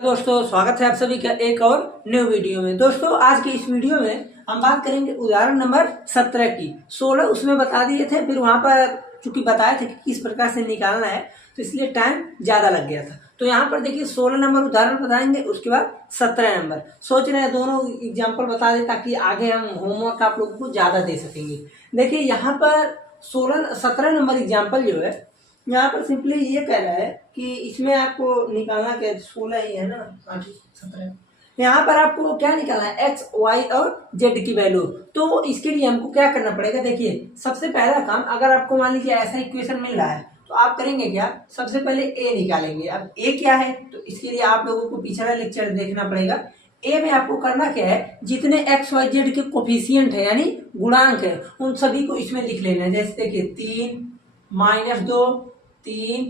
दोस्तों स्वागत है आप सभी का एक और न्यू वीडियो में। दोस्तों आज की इस वीडियो में हम बात करेंगे उदाहरण नंबर 17 की। 16 उसमें बता दिए थे, फिर वहां पर चूंकि बताए थे कि किस प्रकार से निकालना है तो इसलिए टाइम ज्यादा लग गया था। तो यहाँ पर देखिए 16 नंबर उदाहरण बताएंगे, उसके बाद 17 नंबर सोच रहे हैं दोनों एग्जाम्पल बता दें ताकि आगे हम होमवर्क आप लोगों को ज्यादा दे सकेंगे। देखिए यहाँ पर 17 नंबर एग्जाम्पल जो है यहाँ पर सिंपली ये कह रहा है कि इसमें आपको निकालना क्या, 16 ही है ना, 8 17। यहाँ पर आपको क्या निकालना है, एक्स वाई और जेड की वैल्यू। तो इसके लिए हमको क्या करना पड़ेगा, देखिए सबसे पहला काम, अगर आपको मान लीजिए ऐसा इक्वेशन मिल रहा है तो आप करेंगे क्या, सबसे पहले ए निकालेंगे। अब ए क्या है तो इसके लिए आप लोगों को पिछला लेक्चर देखना पड़ेगा। ए में आपको करना क्या है, जितने एक्स वाई जेड के कोफिशियंट है यानी गुणांक है उन सभी को इसमें लिख लेना है। जैसे देखिए 3 -2 3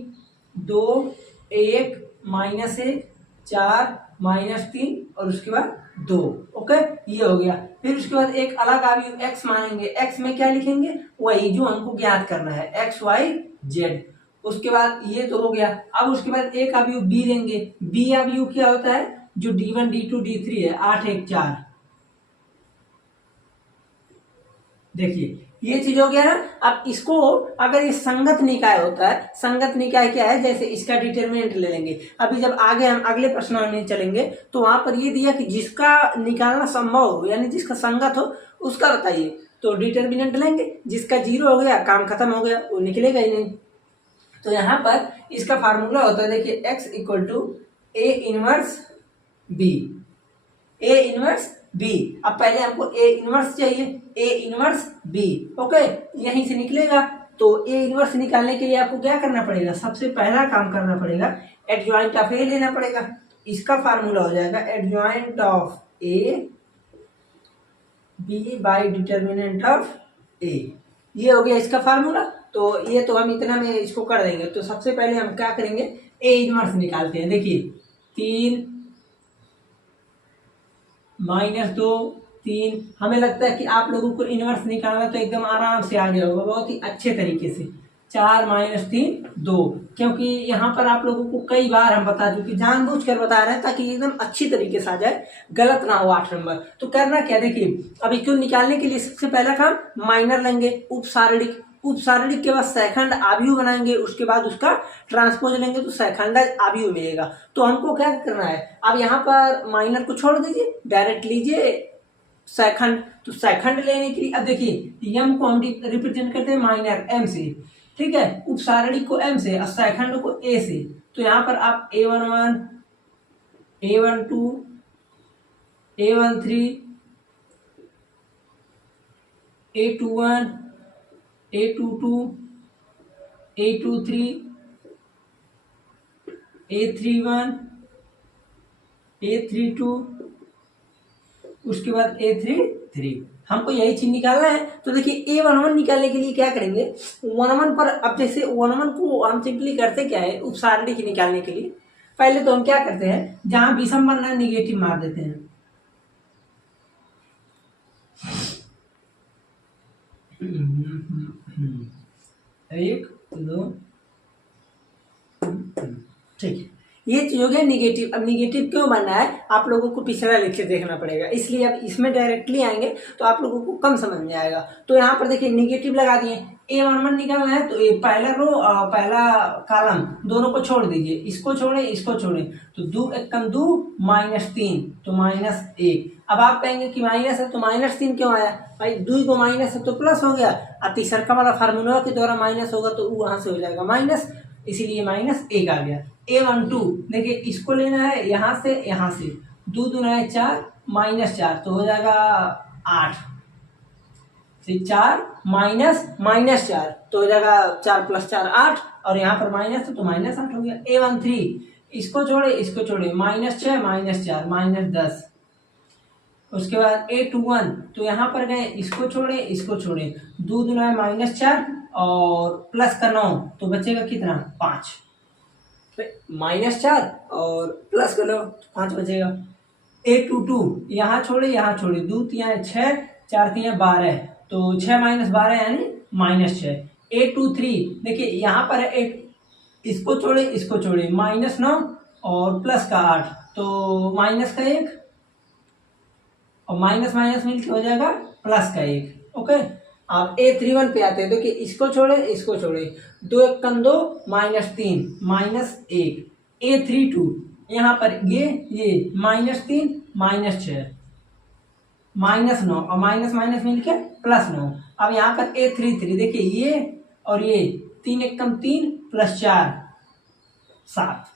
2 1 -1 4 -3 और उसके बाद 2। ओके, ये हो गया। फिर उसके बाद एक अलग अवयव एक्स मानेंगे। एक्स में क्या लिखेंगे, वही जो हमको ज्ञात करना है, एक्स वाई जेड। उसके बाद ये तो हो गया। अब उसके बाद एक अवयव बी लेंगे। बी अवयव क्या होता है, जो D1 D2 D3 है, 8 1 4। देखिए ये चीज हो गया ना। अब इसको अगर ये संगत निकाय होता है, संगत निकाय क्या है, जैसे इसका डिटरमिनेंट ले लेंगे। अभी जब आगे हम अगले प्रश्न में चलेंगे तो वहां पर ये दिया कि जिसका निकालना संभव हो यानी जिसका संगत हो उसका बताइए। तो डिटरमिनेंट लेंगे, जिसका 0 हो गया काम खत्म हो गया, वो निकलेगा ही नहीं। तो यहाँ पर इसका फार्मूला होता है, देखिए x equal to A inverse B. A inverse B. अब पहले हमको ए इनवर्स चाहिए, ए इनवर्स बी। ओके, यहीं से निकलेगा। तो ए इनवर्स निकालने के लिए आपको क्या करना पड़ेगा, सबसे पहला काम करना पड़ेगा एडजॉइंट ऑफ ए लेना पड़ेगा। इसका फार्मूला हो जाएगा adjoint of A B by determinant of A. ये हो गया इसका फार्मूला। तो ये तो हम इतना में इसको कर देंगे। तो सबसे पहले हम क्या करेंगे, ए इनवर्स निकालते हैं। देखिए 3 -2 3। हमें लगता है कि आप लोगों को इनवर्स निकालना तो एकदम आराम से आ गया होगा, बहुत ही अच्छे तरीके से। 4 -3 2, क्योंकि यहाँ पर आप लोगों को कई बार हम बता चुके, जानबूझकर बता रहे हैं ताकि एकदम अच्छी तरीके से आ जाए, गलत ना हो 8 नंबर। तो करना क्या, देखिए अब क्यों निकालने के लिए सबसे पहला काम माइनर लेंगे, उपसारणिक। उपसारणिक के बाद सेकंड आव्यूह बनाएंगे, उसके बाद उसका ट्रांसपोज लेंगे तो सेकंड आव्यूह मिलेगा। तो हमको क्या करना है, अब यहाँ पर माइनर को छोड़ दीजिए, डायरेक्ट लीजिए सेकंड। तो सेकंड लेने के लिए अब देखिए यम को हम रिप्रेजेंट करते हैं माइनर एम से, ठीक है, उपसारणिक को एम से और सेकंड को ए से। तो यहाँ पर आप A11 A12 A13 A21 A22 A23 A31 A32 उसके बाद A33। हमको यही चीज निकालना है। तो देखिए A11 निकालने के लिए क्या करेंगे, 11 पर, अब जैसे 11 को हम सिंपली करते क्या है, उपसारणिक निकालने के लिए पहले तो हम क्या करते हैं, जहां विषम बनना है निगेटिव मार देते हैं। 1 2 ठीक है, ये चीज हो गया निगेटिव। अब निगेटिव क्यों बनना है, आप लोगों को पिछला लेक्चर देखना पड़ेगा, इसलिए अब इसमें डायरेक्टली आएंगे तो आप लोगों को कम समझ में आएगा। तो यहाँ पर देखिए निगेटिव लगा दिए, A11 निकालना है तो ये पहला रो और पहला कॉलम दोनों को छोड़ दीजिए, इसको छोड़े इसको छोड़े, तो 2 एकम 2 -3 तो -1। अब आप कहेंगे कि माइनस है तो -3 क्यों आया, भाई 2 को माइनस है तो प्लस हो गया, और तीसरा वाला फार्मूला के द्वारा माइनस होगा तो वहां से हो जाएगा माइनस, इसीलिए -1 आ गया। A12 देखिए इसको लेना है यहाँ से 2 2 है 4 -4 तो हो जाएगा 8 से 4 -4 तो हो जाएगा 4 + 4 8, और यहाँ पर माइनस है तो -8 हो गया। A13 इसको छोड़े इसको छोड़े, -6 -4 -10। उसके बाद A21 तो यहाँ पर गए, इसको छोड़े 2 2 है -4 और प्लस का 9 तो बचेगा कितना 5, -4 और प्लस का 9 5 बचेगा। A22 यहाँ छोड़े 2 3 6 4 3 12 तो 6 - 12 यानी -6। A23 देखिए यहाँ पर है, इसको छोड़े -9 और प्लस का 8, तो माइनस का 1 और माइनस माइनस मिलके हो जाएगा प्लस का 1। ओके, आप A31 पे आते हैं। देखिए इसको छोड़े इसको छोड़े, 2 1 2 -3 -1। A32 यहाँ पर ये -3 -6 -9 और माइनस माइनस मिलके +9। अब यहाँ पर A33 देखिए ये और ये 3 1 3 + 4 7।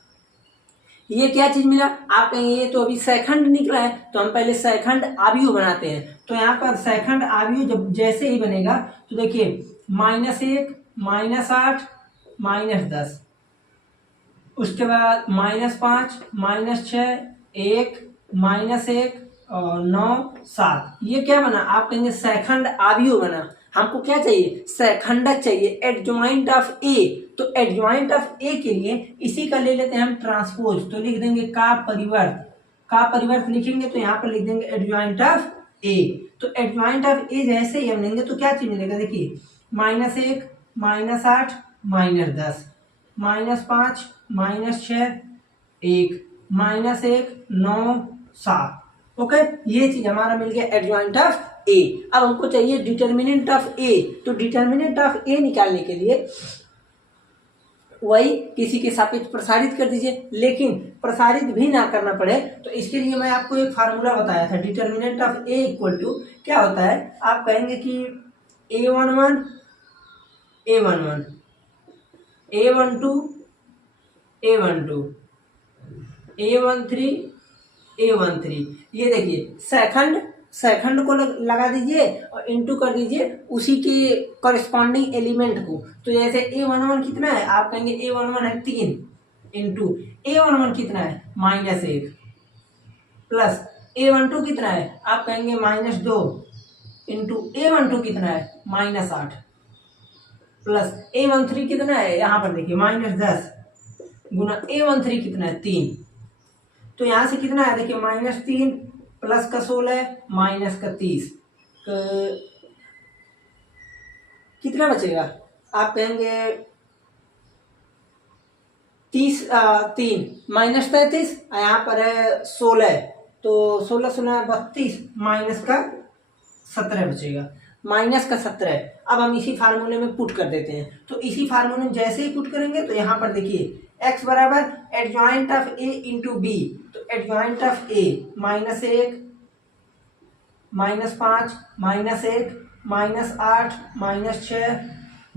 ये क्या चीज मिला? आप कहेंगे ये तो अभी सेकंड निकला है, तो हम पहले सेकंड आव्यूह बनाते हैं। तो यहाँ पर सेकंड आव्यूह जब जैसे ही बनेगा तो देखिए -1 -8 -10, उसके बाद -5 -6 1 -1 और 9 7। ये क्या बना? आप कहेंगे सेकंड आव्यूह बना। हमको क्या चाहिए? सेकंडक चाहिए, एडजॉइंट ऑफ ए। तो एडजॉइंट ऑफ ए के लिए इसी का ले लेते हैं हम ट्रांसपोज। तो लिख देंगे का परिवर्त लिखेंगे तो यहाँ पर लिख देंगे एडजॉइंट ऑफ ए। तो एडजॉइंट ऑफ ए जैसे ही हम लेंगे तो क्या चीज मिलेगा? देखिए -1 -8 -10 -5 -6 1 -1 9 7। ओके, ये चीज हमारा मिल गया एडजॉइंट ऑफ ए। अब हमको चाहिए डिटर्मिनेंट ऑफ ए। तो डिटर्मिनेंट ऑफ ए निकालने के लिए वही किसी के सापेक्ष प्रसारित कर दीजिए, लेकिन प्रसारित भी ना करना पड़े तो इसके लिए मैं आपको एक फार्मूला बताया था। Determinant of A equal to क्या होता है? आप कहेंगे कि A11 A11 A12 A12 A13 A13। ये देखिए सेकंड को लगा दीजिए और इनटू कर दीजिए उसी के कॉरेस्पॉन्डिंग एलिमेंट को। तो जैसे A11 कितना है? आप कहेंगे A11 है 3 इंटू A11 कितना है? -1 प्लस A12 कितना है? आप कहेंगे -2 इंटू A12 कितना है? -8 प्लस A13 कितना है? यहाँ पर देखिए -10 गुना A13 कितना है? 3। तो यहाँ से कितना है? देखिए -3 प्लस का 16 माइनस का 30, कितना बचेगा? आप कहेंगे 3 -33, यहाँ पर है 16, तो 16 16 32 माइनस का 17 बचेगा, -17। अब हम इसी फार्मूले में पुट कर देते हैं। तो इसी फार्मूले में जैसे ही पुट करेंगे तो यहाँ पर देखिए x बराबर adjoint of a into B. तो एडजॉइंट ऑफ a -1 -5 -1 -8 -6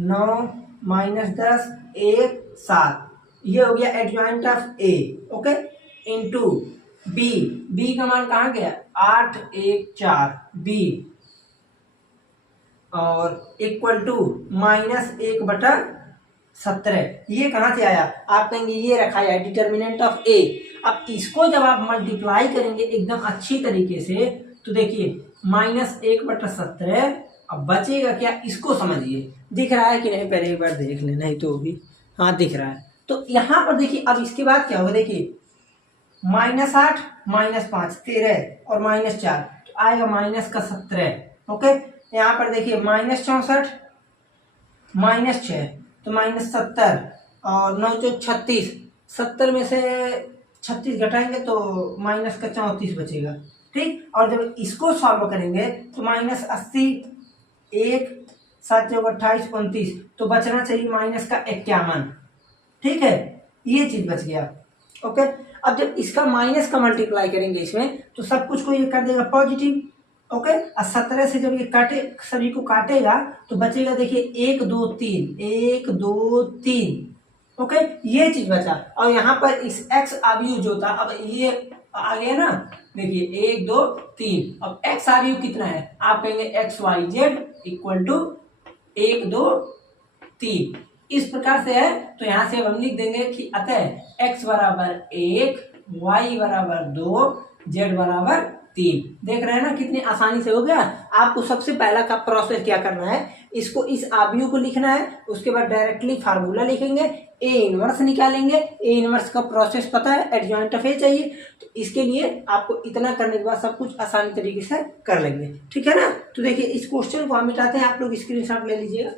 9 -10 1 7। ये हो गया adjoint of A. Okay, into B का मान कहाँ गया? 8 1 4 बी, और इक्वल टू -1/17। ये कहाँ से आया? आप कहेंगे ये रखा है डिटर्मिनेंट ऑफ ए। अब इसको जब आप मल्टीप्लाई करेंगे एकदम अच्छी तरीके से तो देखिए -1/17। अब बचेगा क्या? इसको समझिए, दिख रहा है कि नहीं? पहले एक बार देख लेना, नहीं तो भी हाँ दिख रहा है। तो यहाँ पर देखिए अब इसके बाद क्या होगा? देखिए -8 -5 13 और -4 तो आएगा -17। ओके, यहाँ पर देखिए -64 -6 तो -70 और 9 4 36, 70 में से 36 घटाएंगे तो -34 बचेगा। ठीक, और जब इसको सॉल्व करेंगे तो -80 1 7 4 28 29, तो बचना चाहिए -51। ठीक है, ये चीज बच गया। ओके, अब जब इसका माइनस का मल्टीप्लाई करेंगे इसमें तो सब कुछ को ये कर देगा पॉजिटिव। ओके, और 17 से जब ये काटे सभी को काटेगा तो बचेगा देखिए 1 2 3 1 2 3। ओके, ये चीज बचा। और यहाँ पर इस x आव्यूह जो था, अब ये आ गया ना, देखिए 1 2 3। अब x आव्यूह कितना है? आप कहेंगे XYZ इक्वल टू 1 2 3। इस प्रकार से है। तो यहाँ से हम लिख देंगे कि अतः x बराबर 1 y बराबर 2 z बराबर 3। देख रहे हैं ना कितनी आसानी से हो गया। आपको सबसे पहला का प्रोसेस क्या करना है? इसको इस आव्यूह को लिखना है, उसके बाद डायरेक्टली फार्मूला लिखेंगे, ए इनवर्स निकालेंगे। ए इनवर्स का प्रोसेस पता है, एडजॉइंट ऑफ ए चाहिए। तो इसके लिए आपको इतना करने के बाद सब कुछ आसानी तरीके से कर लेंगे। ठीक है ना? तो देखिए इस क्वेश्चन को हम मिटाते हैं, आप लोग स्क्रीनशॉट ले लीजिएगा।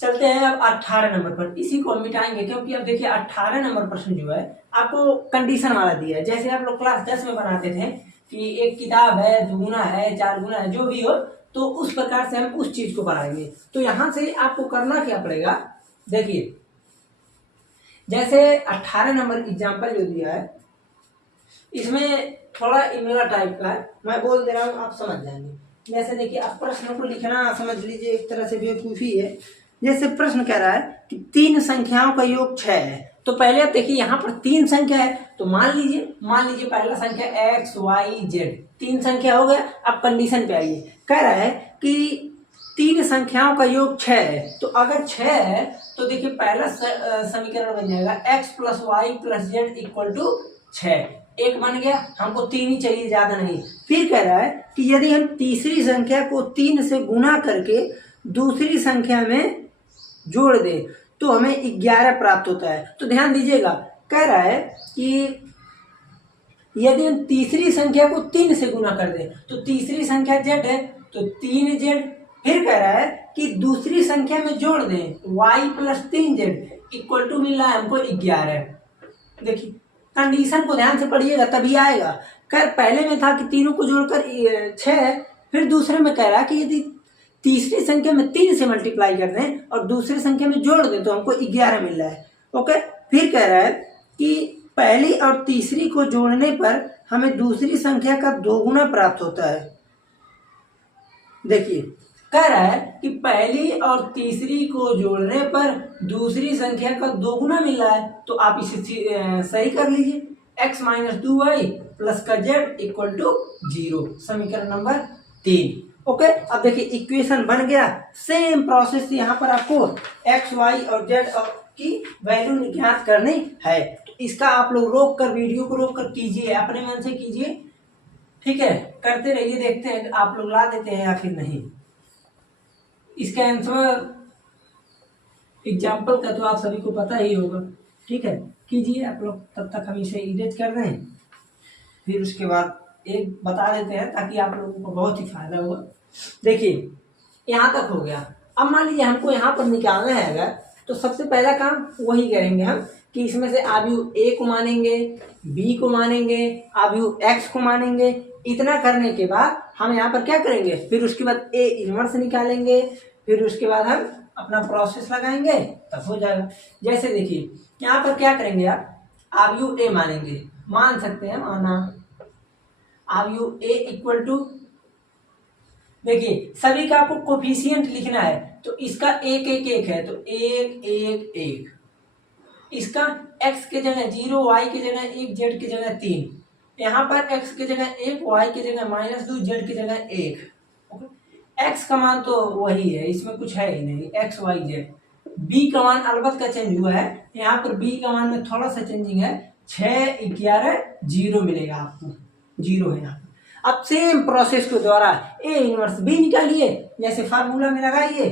चलते हैं अब 18 नंबर पर। इसी को हम मिटाएंगे क्योंकि अब देखिए 18 नंबर प्रश्न जो है आपको कंडीशन वाला दिया है। जैसे आप लोग क्लास 10 में बनाते थे कि एक किताब है, दुगुना है, चार गुना है, जो भी हो, तो उस प्रकार से हम उस चीज को बनाएंगे। तो यहां से आपको करना क्या पड़ेगा, देखिए जैसे 18 नंबर एग्जाम्पल जो दिया है इसमें थोड़ा इमेला टाइप का है, मैं बोल दे रहा हूँ, आप समझ जाएंगे। जैसे देखिए आप प्रश्न को लिखना समझ लीजिए एक तरह से बेवकूफी है। जैसे प्रश्न कह रहा है कि 3 संख्याओं का योग 6 है, तो पहले आप देखिए यहाँ पर 3 संख्या है, तो मान लीजिए पहला संख्या x y z, 3 संख्या हो गया। अब कंडीशन पे आइए, कह रहा है कि 3 संख्याओं का योग 6 है, तो अगर 6 है तो देखिए पहला समीकरण बन जाएगा x + y + z = 6। एक बन गया, हमको 3 ही चाहिए, ज्यादा नहीं। फिर कह रहा है कि यदि हम तीसरी संख्या को 3 से गुना करके दूसरी संख्या में जोड़ दे तो हमें 11 प्राप्त होता है। तो ध्यान दीजिएगा, कह रहा है कि यदि हम तीसरी संख्या को 3 से गुना कर दें तो तीसरी संख्या z है तो 3z। फिर कह रहा है कि दूसरी संख्या में जोड़ दें y + 3z = मिल रहा है हमको 11। देखिए कंडीशन को ध्यान से पढ़िएगा तभी आएगा। पहले में था कि तीनों को जोड़कर 6 है, फिर दूसरे में कह रहा है कि यदि तीसरी संख्या में 3 से मल्टीप्लाई कर दें और दूसरी संख्या में जोड़ दें तो हमको 11 मिल रहा है। ओके, फिर कह रहा है कि पहली और तीसरी को जोड़ने पर हमें दूसरी संख्या का 2 गुना प्राप्त होता है। देखिए कह रहा है कि पहली और तीसरी को जोड़ने पर दूसरी संख्या का 2 गुना मिल रहा है, तो आप इसे सही कर लीजिए। x - 2y + का z = 0, समीकरण नंबर 3। ओके, अब देखिए इक्वेशन बन गया। सेम प्रोसेस यहाँ पर आपको x, y और z की वैल्यू ज्ञात करनी है। तो इसका आप लोग वीडियो को रोक कर कीजिए, अपने मन से कीजिए, ठीक है। करते रहिए, देखते हैं आप लोग ला देते हैं या फिर नहीं। इसका आंसर एग्जाम्पल का तो आप सभी को पता ही होगा, ठीक है। कीजिए आप लोग, तब तक हम इसे इरेज कर दें, फिर उसके बाद एक बता देते हैं ताकि आप लोगों को बहुत ही फायदा होगा। देखिए यहाँ तक हो गया। अब मान लीजिए हमको यहाँ पर निकालना है अगर, तो सबसे पहला काम वही करेंगे हम कि इसमें से आव्यूह a को मानेंगे, b को मानेंगे, आव्यूह x को मानेंगे। इतना करने के बाद हम यहाँ पर क्या करेंगे, फिर उसके बाद a इनवर्स निकालेंगे, फिर उसके बाद हम अपना प्रोसेस लगाएंगे, तब हो जाएगा। जैसे देखिए यहाँ पर क्या करेंगे आप, आव्यूह a मानेंगे, मान सकते हैं माना आव्यूह a = देखिए सभी का आपको कोफिशिएंट लिखना है, तो इसका 1 1 1 है तो 1 1 1, इसका x के जगह 0, y के जगह 1, z के जगह 3, यहाँ पर x के जगह 1, y के जगह -2, z के जगह 1। x का मान तो वही है, इसमें कुछ है ही नहीं, x y z। b का मान अलबत्त का चेंज हुआ है, यहाँ पर b का मान में थोड़ा सा चेंजिंग है, 6 11 0 मिलेगा आपको, 0 है यहाँ। अब सेम प्रोसेस के द्वारा a इनवर्स b निकालिए, जैसे फार्मूला में लगाइए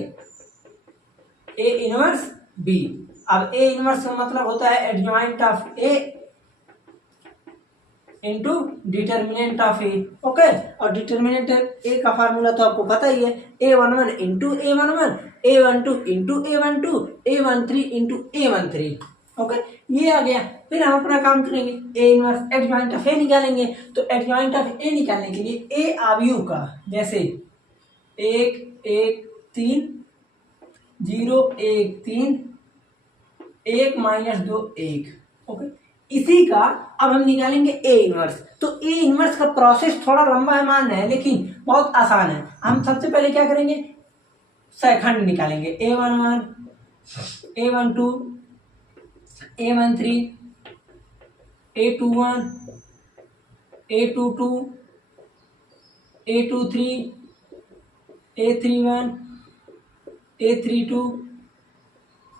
a इनवर्स b। अब a इनवर्स का मतलब होता है adjoint of a into determinant of a। Okay, और डिटर्मिनेंट a का फार्मूला तो आपको पता ही है, a11 into a11, a12 into a12, a13 into a13। Okay, ये आ गया। फिर हम अपना काम करेंगे, a inverse adjoint of a निकालेंगे। तो एडजॉइंट ऑफ a निकालने के लिए a आव्यूह का, जैसे 1 1 3 0 1 3 1 -2 1। ओके, इसी का अब हम निकालेंगे a इनवर्स। तो a इनवर्स का प्रोसेस थोड़ा लंबा है मान है, लेकिन बहुत आसान है। हम सबसे पहले क्या करेंगे, सेकंड निकालेंगे, a11 a12 a13 a21 a22 a23 a31 a32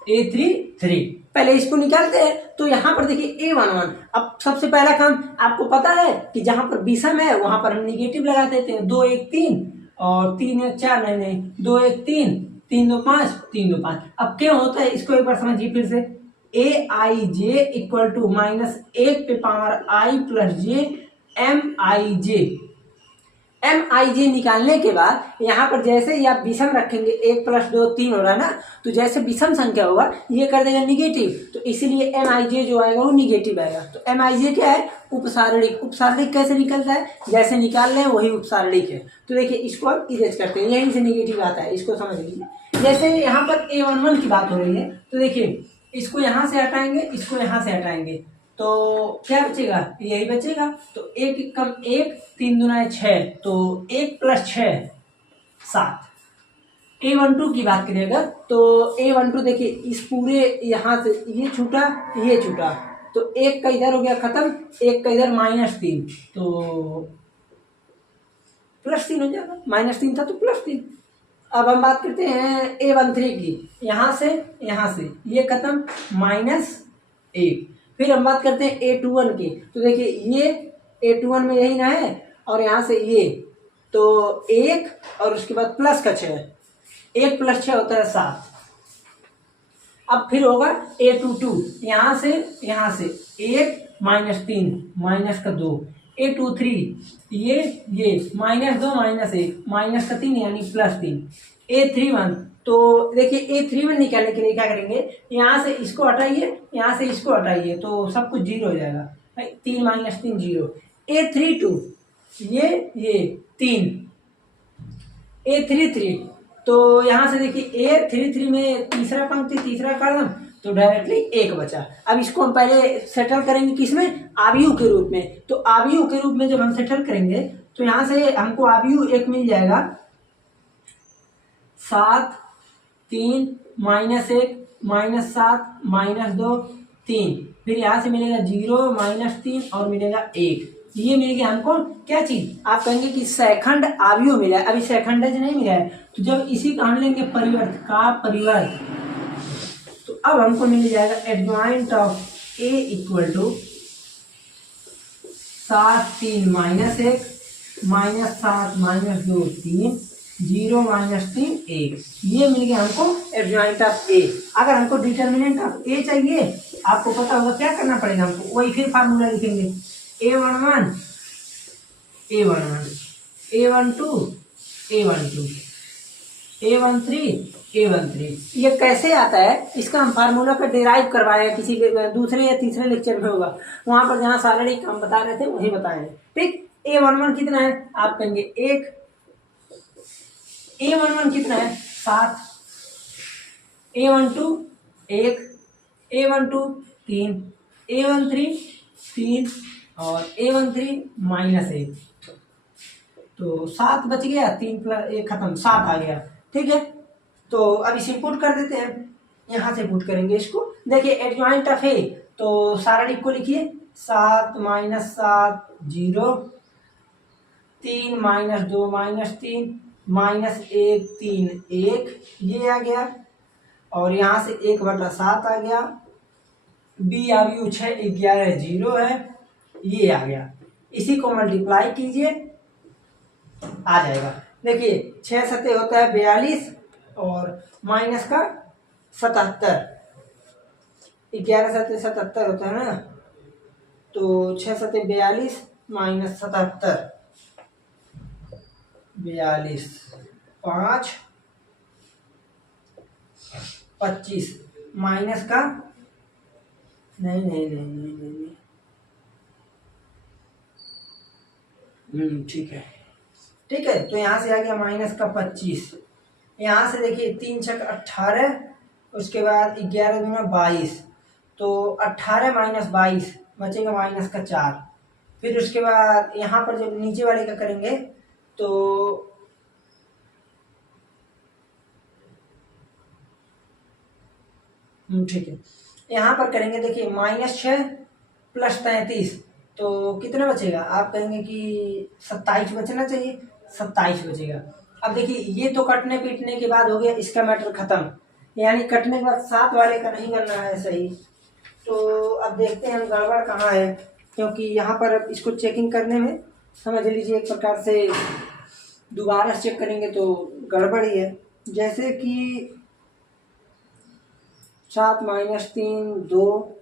a33। पहले इसको निकालते हैं। तो यहाँ पर देखिए a11, अब सबसे पहला काम आपको पता है कि जहां पर विषम है वहां पर हम निगेटिव लगा देते हैं, 2 1 3 और 3 1 4, नहीं 2 1 3 3 2 5 3 2 5। अब क्या होता है इसको एक बार समझिए फिर से, aij = -1 पे power i + j mij। MIJ निकालने के बाद यहाँ पर जैसे ही आप विषम रखेंगे 1 + 2 3 हो रहा है ना, तो जैसे विषम संख्या होगा ये कर देगा निगेटिव, तो इसीलिए MIJ जो आएगा वो निगेटिव आएगा। तो MIJ क्या है? उपसारणिक। उपसारणिक कैसे निकलता है? जैसे निकाल रहे हैं वही उपसारणिक है। तो देखिए इसको आप इरेज करते हैं, यहीं से निगेटिव आता है, इसको समझ लीजिए। जैसे यहाँ पर A11 की बात हो रही है, तो देखिए इसको यहाँ से हटाएंगे, इसको यहाँ से हटाएंगे, तो क्या बचेगा? यही बचेगा। तो 1 कम 1, 3 दूना 6, तो 1 + 6 7। A12 की बात करिएगा तो A12 देखिए इस पूरे यहाँ से ये छूटा, ये छूटा, तो 1 का इधर हो गया खत्म, 1 का इधर -3, तो +3 हो जाएगा। -3 था तो +3। अब हम बात करते हैं A13 की, यहाँ से ये खत्म -1। फिर हम बात करते हैं A21 की, तो देखिए ये A21 में यही ना है, और यहाँ से ये, तो 1 और उसके बाद प्लस का 6, 1 + 6 होता है 7। अब फिर होगा A22, यहाँ से 1 -3 -2, A23 ये -2 -1 -3 यानी +3, A31। तो देखिए A31 निकालने के लिए क्या करेंगे, यहाँ से इसको हटाइए, यहाँ से इसको हटाइए, तो सब कुछ 0 हो जाएगा। 3 - 3 0। A32 ये 3, A33, तो यहाँ से देखिए A33 में तीसरा पंक्ति तीसरा कॉलम, तो डायरेक्टली 1 बचा। अब इसको हम पहले सेटल करेंगे किसमें? आव्यूह के रूप में। तो आव्यूह के रूप में जब हम सेटल करेंगे तो यहाँ से हमको आव्यूह एक मिल जाएगा 7 3 -1 -7 -2 3, फिर यहाँ से मिलेगा 0 -3 और मिलेगा 1। ये मिल गया हमको क्या चीज? आप कहेंगे कि सेकंड आव्यूह मिला है, अभी सेकंडज नहीं मिला है, तो जब इसी का हम लेंगे परिवर्त का परिवर्त, तो अब हमको मिल जाएगा एडजॉइंट ऑफ A = 7 3 -1 -7 -2 3 0 -3 1। ये मिल गया हमको एडजॉइंट ऑफ A। अगर हमको डिटर्मिनेंट ऑफ A चाहिए, आपको पता होगा क्या करना पड़ेगा हमको, वही फिर फार्मूला लिखेंगे, A11 A11 A12 A12 A13 A13। ये कैसे आता है, इसका हम फार्मूला का डिराइव करवाए किसी दूसरे या तीसरे लेक्चर में होगा, वहां पर जहाँ सारे हम बता रहे थे वही बताए हैं। ठीक, A11 कितना है? आप कहेंगे 1, A11 कितना है? 7, A12 1, A12 3, A13 3 और A13 -1, तो 7 बच गया, 3 + 1 खत्म, 7 आ गया। ठीक है, तो अब इसे पुट कर देते हैं, यहाँ से पुट करेंगे इसको। देखिए एडजॉइंट ऑफ A, तो सारणी को लिखिए 7 - 7 0, 3 - 2 -3 -1 3 1, ये आ गया, और यहाँ से 1/7 आ गया। B आव्यूह 6 11 0 है, ये आ गया। इसी को मल्टीप्लाई कीजिए, आ जाएगा। देखिए 6 सते होता है 42 और माइनस का 77, 11 सते 77 होता है ना, तो 6 सते 42 -77, 42 5 25 माइनस का नहीं, ठीक है, तो यहाँ से आ गया -25। यहाँ से देखिए 3 छक 18, उसके बाद 11 दूना 22, तो 18 - 22 बचेगा -4। फिर उसके बाद यहाँ पर जब नीचे वाले का करेंगे तो ठीक है, यहाँ पर करेंगे, देखिए -6 + 33, तो कितना बचेगा? आप कहेंगे कि 27 बचना चाहिए, 27 बचेगा। अब देखिए ये तो कटने पीटने के बाद हो गया, इसका मैटर खत्म, यानी कटने के बाद 7 वाले का नहीं करना है सही। तो अब देखते हैं हम गड़बड़ कहाँ है, क्योंकि यहाँ पर अब इसको चेकिंग करने में समझ लीजिए एक प्रकार से दोबारा चेक करेंगे तो गड़बड़ ही है। जैसे कि 7 - 3 2,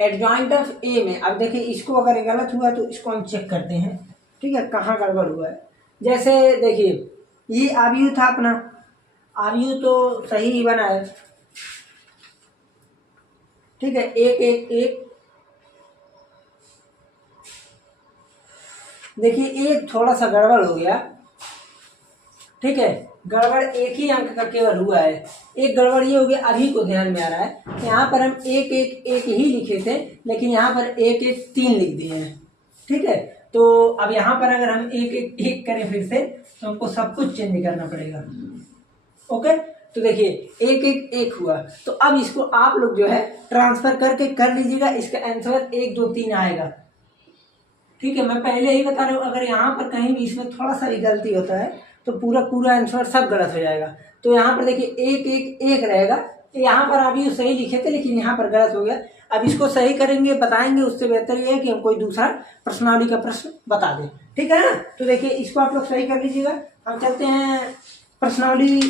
एडजॉइंट ऑफ ए में, अब देखिए इसको अगर गलत हुआ तो इसको हम चेक करते हैं, ठीक है, कहाँ गड़बड़ हुआ है। जैसे देखिए ये आव्यूह था अपना, आव्यूह तो सही ही बना है, ठीक है, एक एक एक, देखिए एक थोड़ा सा गड़बड़ हो गया, ठीक है, गड़बड़ एक ही अंक का केवल हुआ है। एक गड़बड़ ये हो गया, अभी को ध्यान में आ रहा है, यहाँ पर हम एक एक एक ही लिखे थे, लेकिन यहाँ पर एक एक 3 लिख दिए हैं, ठीक है। तो अब यहाँ पर अगर हम एक एक एक करें फिर से, तो हमको सब कुछ चेंज करना पड़ेगा। ओके, तो देखिए एक एक एक हुआ, तो अब इसको आप लोग जो है ट्रांसफर करके कर लीजिएगा, इसका आंसर 1 2 3 आएगा, ठीक है। मैं पहले ही बता रहा हूँ, अगर यहाँ पर कहीं भी इसमें थोड़ा सा भी गलती होता है तो पूरा पूरा आंसर सब गलत हो जाएगा। तो यहाँ पर देखिए एक एक एक रहेगा, यहाँ पर अभी सही लिखे थे लेकिन यहाँ पर गलत हो गया। अब इसको सही करेंगे, बताएंगे, उससे बेहतर ये है कि हम कोई दूसरा प्रश्नावली का प्रश्न बता दें, ठीक है ना। तो देखिए इसको आप लोग सही कर लीजिएगा। हम चलते हैं प्रश्नावली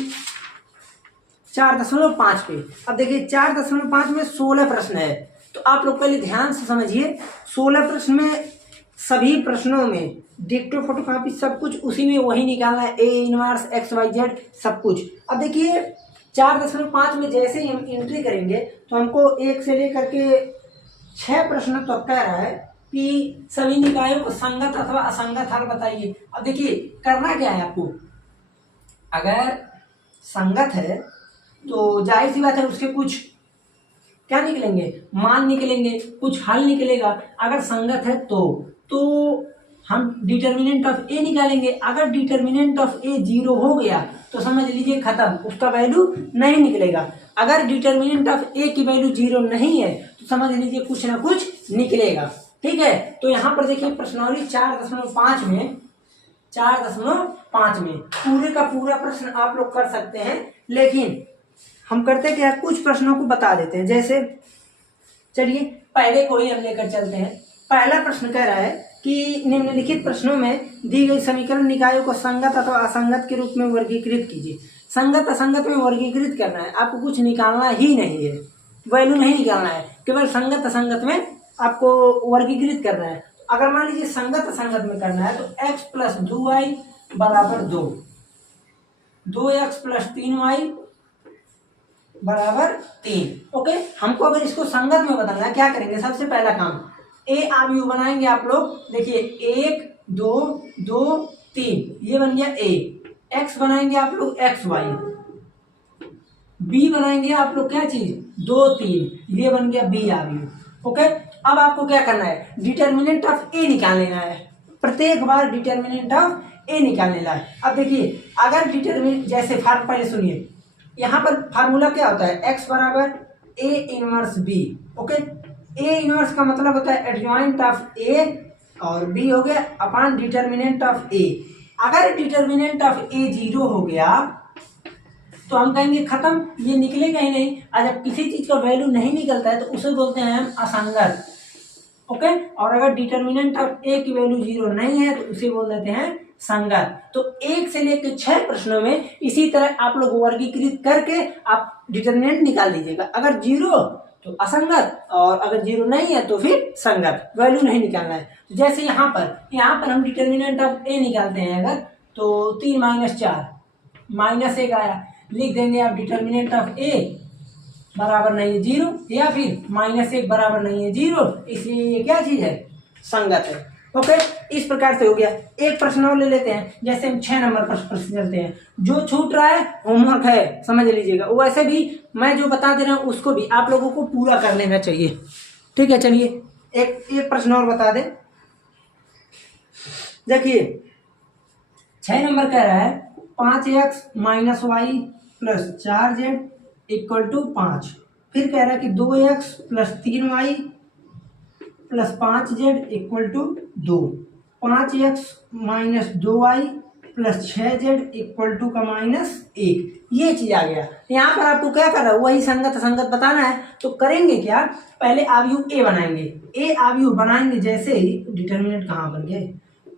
4.5 पे। अब देखिए 4.5 में 16 प्रश्न है, तो आप लोग पहले ध्यान से समझिए। 16 प्रश्न में सभी प्रश्नों में डिक्टो फोटोकॉपी सब कुछ उसी में वही निकालना है, A inverse X Y Z सब कुछ। अब देखिए 4.5 में जैसे ही हम एंट्री करेंगे तो हमको 1 से लेकर के 6 प्रश्न तो कह रहा है कि सभी निकायों को संगत अथवा असंगत हल बताइए। अब देखिए करना क्या है आपको, अगर संगत है तो जाहिर सी बात है उसके कुछ क्या निकलेंगे, मान निकलेंगे, कुछ हल निकलेगा। अगर संगत है तो हम डिटर्मिनेंट ऑफ ए निकालेंगे। अगर डिटर्मिनेंट ऑफ ए 0 हो गया तो समझ लीजिए खत्म, उसका वैल्यू नहीं निकलेगा। अगर डिटर्मिनेंट ऑफ ए की वैल्यू 0 नहीं है तो समझ लीजिए कुछ ना कुछ निकलेगा, ठीक है। तो यहाँ पर देखिए प्रश्नावली 4.5 में पूरे का पूरा प्रश्न आप लोग कर सकते हैं, लेकिन हम करते क्या, कुछ प्रश्नों को बता देते हैं। जैसे चलिए पहले को ही हम लेकर चलते हैं। पहला प्रश्न कह रहा है कि निम्नलिखित प्रश्नों में दी गई समीकरण निकायों को संगत अथवा असंगत के रूप में वर्गीकृत कीजिए। संगत असंगत में वर्गीकृत करना है, आपको कुछ निकालना ही नहीं है, वैल्यू नहीं निकालना है, केवल संगत असंगत में आपको वर्गीकृत करना है। अगर मान लीजिए संगत असंगत में करना है तो x + 2y = 2, 2x + 3y = 3। Okay, हमको अगर इसको संगत में बदलना है, क्या करेंगे, सबसे पहला काम ए आव्यूह बनाएंगे आप लोग। देखिए 1 2 2 3 ये बन गया ए, एक्स बनाएंगे आप लोग एक्स वाई, बी बनाएंगे आप लोग क्या चीज 2 3 ये बन गया बी आव्यूह। ओके, अब आपको क्या करना है, डिटर्मिनेंट ऑफ ए निकाल लेना है, प्रत्येक बार डिटर्मिनेंट ऑफ ए निकाल लेना है। अब देखिए अगर डिटर्मिनेंट, जैसे पहले सुनिए, यहाँ पर फार्मूला क्या होता है, x = a inverse b। Okay, a inverse का मतलब होता है एडजॉइंट ऑफ a और b हो गया अपॉन डिटर्मिनेंट ऑफ a। अगर डिटर्मिनेंट ऑफ a 0 हो गया तो हम कहेंगे खत्म, ये निकलेगा ही नहीं। और जब किसी चीज का वैल्यू नहीं निकलता है तो उसे बोलते हैं हम असंगत। ओके, और अगर डिटर्मिनेंट ऑफ a की वैल्यू 0 नहीं है तो उसे बोल देते हैं संगत। तो 1 से लेकर 6 प्रश्नों में इसी तरह आप लोग वर्गीकृत करके आप डिटर्मिनेंट निकाल लीजिएगा। अगर 0 तो असंगत, और अगर 0 नहीं है तो फिर संगत, वैल्यू नहीं निकालना है। तो जैसे यहाँ पर हम डिटर्मिनेंट ऑफ ए निकालते हैं अगर, तो 3 - 4 -1 आया, लिख देंगे आप डिटर्मिनेंट ऑफ ए बराबर नहीं है 0, या फिर -1 बराबर नहीं है 0, इसलिए ये क्या चीज है, संगत है। ओके, इस प्रकार से हो गया। एक प्रश्न और ले लेते हैं, जैसे हम 6 नंबर पर प्रश्न चलते हैं। जो छूट रहा है होमवर्क है, समझ लीजिएगा, वैसे भी मैं जो बता दे रहा हूँ उसको भी आप लोगों को पूरा कर लेना चाहिए, ठीक है। चलिए एक प्रश्न और बता दें। देखिए 6 नंबर कह रहा है 5x - y + 4z = 5। फिर कह रहा है कि 2x + 3y + 5z = 2, 5x - 2y + 6z = -1। ये चीज आ गया। यहाँ पर आपको क्या करना है, वही संगत असंगत बताना है। तो करेंगे क्या, पहले आव्यूह ए बनाएंगे। ए आव्यूह बनाएंगे जैसे ही, डिटर्मिनेंट कहाँ बन गए,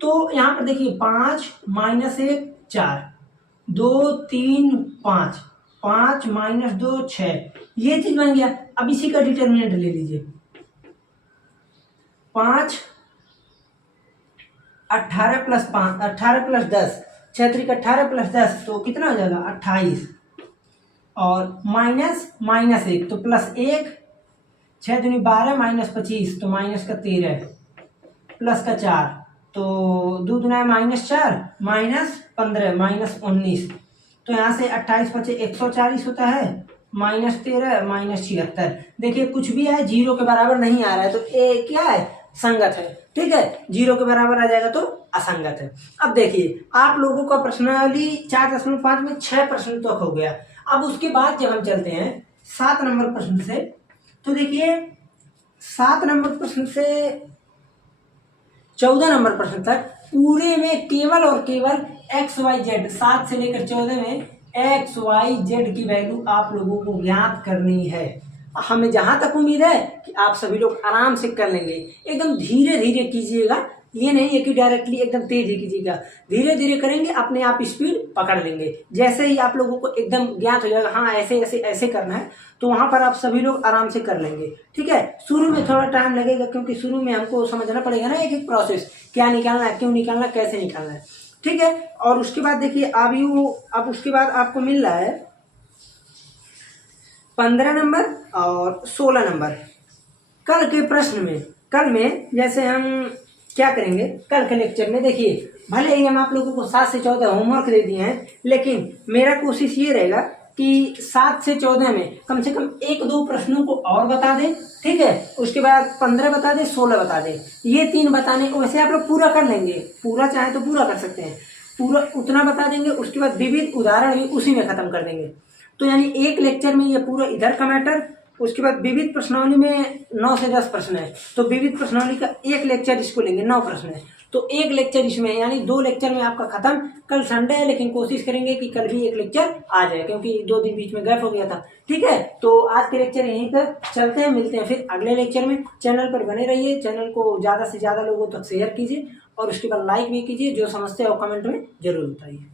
तो यहाँ पर देखिए 5 - 1 4, 2 3 5, 5 - 2 6, ये चीज बन गया। अब इसी का डिटर्मिनेंट ले लीजिए, 5 18 प्लस 5 18 प्लस 10 6 त्रिक 18 प्लस 10 तो कितना हो जाएगा 28 और माइनस माइनस 1 तो प्लस 1 6 दूनी 12 माइनस 25 तो माइनस का 13 प्लस का 4 तो 2 दूना -4 -15 -19 तो यहाँ से 28 बचे 140 होता है -13 -76। देखिए कुछ भी है जीरो के बराबर नहीं आ रहा है तो ए क्या है संगत है। ठीक है, जीरो के बराबर आ जाएगा तो असंगत है। अब देखिए आप लोगों का प्रश्नावली 4.5 में 6 प्रश्न तक हो गया। अब उसके बाद जब हम चलते हैं 7 नंबर प्रश्न से, तो देखिए 7 नंबर प्रश्न से 14 नंबर प्रश्न तक पूरे में केवल और केवल XYZ 7 से लेकर 14 में XYZ की वैल्यू आप लोगों को ज्ञात करनी है। हमें जहां तक उम्मीद है कि आप सभी लोग आराम से कर लेंगे। एकदम धीरे धीरे कीजिएगा, ये नहीं है कि डायरेक्टली एकदम तेज ही कीजिएगा, धीरे धीरे करेंगे अपने आप स्पीड पकड़ लेंगे। जैसे ही आप लोगों को एकदम ज्ञात हो जाएगा हाँ ऐसे ऐसे ऐसे करना है तो वहां पर आप सभी लोग आराम से कर लेंगे। ठीक है, शुरू में थोड़ा टाइम लगेगा क्योंकि शुरू में हमको समझना पड़ेगा ना एक एक प्रोसेस, क्या निकालना है, क्यों निकालना है, कैसे निकालना है। ठीक है, और उसके बाद देखिए अब उसके बाद आपको मिल रहा है 15 नंबर और 16 नंबर। कल के प्रश्न में, कल में जैसे हम क्या करेंगे, कल के लेक्चर में देखिए भले ही हम आप लोगों को 7 से 14 होमवर्क दे दिए हैं, लेकिन मेरा कोशिश ये रहेगा कि 7 से 14 में कम से कम 1-2 प्रश्नों को और बता दें। ठीक है, उसके बाद 15 बता दें, 16 बता दें। ये 3 बताने को वैसे आप लोग पूरा कर लेंगे, पूरा चाहे तो पूरा कर सकते हैं, पूरा उतना बता देंगे। उसके बाद विविध उदाहरण भी उसी में खत्म कर देंगे। तो यानी एक लेक्चर में ये पूरा इधर का मैटर, उसके बाद विविध प्रश्नावली में 9 से 10 प्रश्न है तो विविध प्रश्नावली का एक लेक्चर इसको लेंगे, 9 प्रश्न है तो एक लेक्चर इसमें, यानी 2 लेक्चर में आपका खत्म। कल संडे है लेकिन कोशिश करेंगे कि कल भी एक लेक्चर आ जाए क्योंकि 2 दिन बीच में गैप हो गया था। ठीक है, तो आज के लेक्चर यहीं पर चलते हैं, मिलते हैं फिर अगले लेक्चर में। चैनल पर बने रहिए, चैनल को ज़्यादा से ज़्यादा लोगों तक शेयर कीजिए और उसके बाद लाइक भी कीजिए। जो समझते हो कमेंट में जरूर बताइए।